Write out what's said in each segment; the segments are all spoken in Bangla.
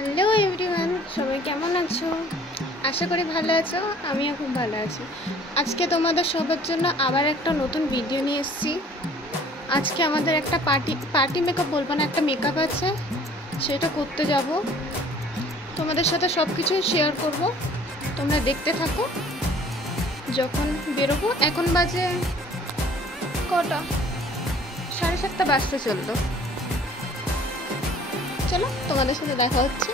হ্যালো এভরিওয়ান, সবাই কেমন আছো? আশা করি ভালো আছো। আমিও খুব ভালো আছি। আজকে তোমাদের সবার জন্য আবার একটা নতুন ভিডিও নিয়ে এসেছি। আজকে আমাদের একটা পার্টি মেকআপ বলবো না, একটা মেকআপ আছে, সেটা করতে যাব। তোমাদের সাথে সব কিছুই শেয়ার করব, তোমরা দেখতে থাকো। যখন বেরোবো, এখন বাজে কটা, 7:30 বাজতে চললো। চলো তোমাদের সাথে দেখা হচ্ছে।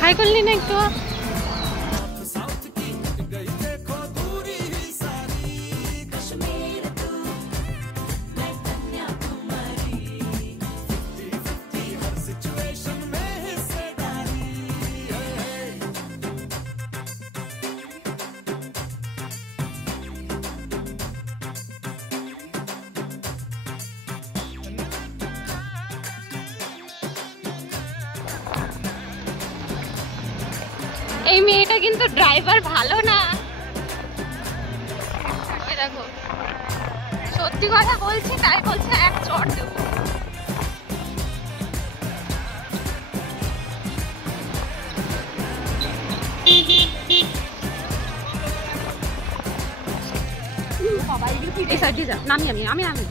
হাই করলি না একটু? এই মেয়েটা কিন্তু ড্রাইভার ভালো না। দেখো, সত্যি কথা বলছি, তাই বলছে এক চড় দেবো। নামি আমি আমি আমি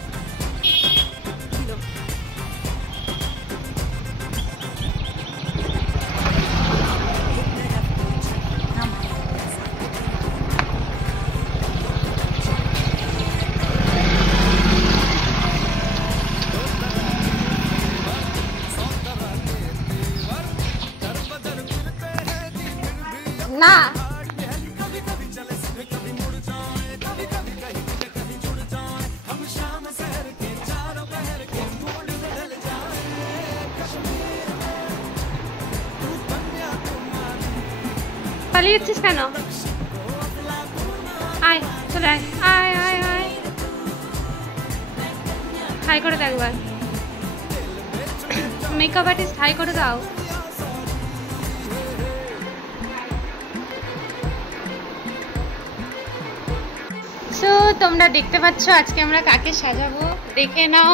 না। পালিয়েছিস কেন? আয়, চলে আয়, আয় আয় আয়। হাই করে দাও একবার। মেকআপ আর্টিস্ট, হাই করে দাও। সো তোমরা দেখতে পাচ্ছ আজকে আমরা কাকে সাজাবো, দেখে নাও।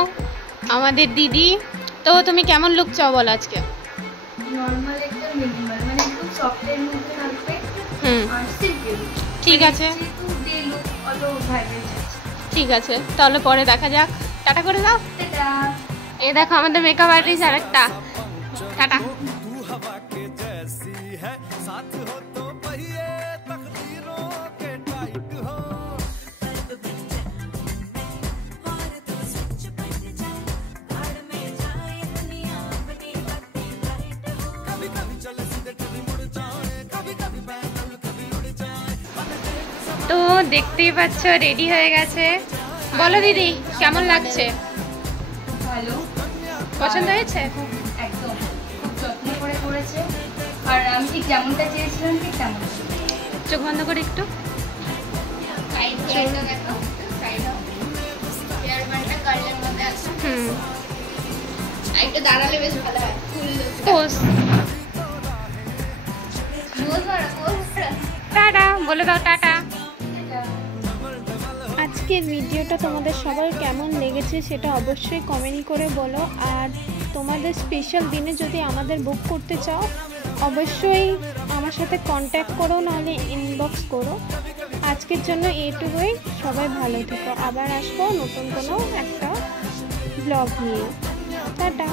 আমাদের দিদি। তো তুমি কেমন লুক চাও বলো আজকে? নরমাল একটা মিনিমাল, মানে একটু সফটের মধ্যে থাকবে। আর সিম্পল। ঠিক আছে, ডে লুক অত ভাইব্রেন্ট আছে। ঠিক আছে, তাহলে পরে দেখা যাক। টাটা করে দাও। টাটা। এই দেখো আমাদের মেকআপ আর্টিস্ট আরেকটা। টাটা। তো দেখতেই পাচ্ছ রেডি হয়ে গেছে। বলো দিদি, কেমন লাগছে? ভালো। পছন্দ হয়েছে? একদম খুব যত্ন করে করেছে, আর আমি ঠিক যেমনটা চেয়েছিলাম ঠিক তেমন। চোখ বন্ধ করে একটু। একটু দাঁড়ালে বেশ ভালো হয়। টাটা বলে দাও। টাটা। আজকের ভিডিওটা তোমাদের সবার কেমন লেগেছে সেটা অবশ্যই কমেন্ট করে বলো। আর তোমাদের স্পেশাল দিনে যদি আমাদের বুক করতে চাও, অবশ্যই আমার সাথে কন্ট্যাক্ট করো, নাহলে ইনবক্স করো। আজকের জন্য এইটুকুই। সবাই ভালো থেকো। আবার আসবো নতুন কোনো একটা ব্লগ নিয়ে। টাটা।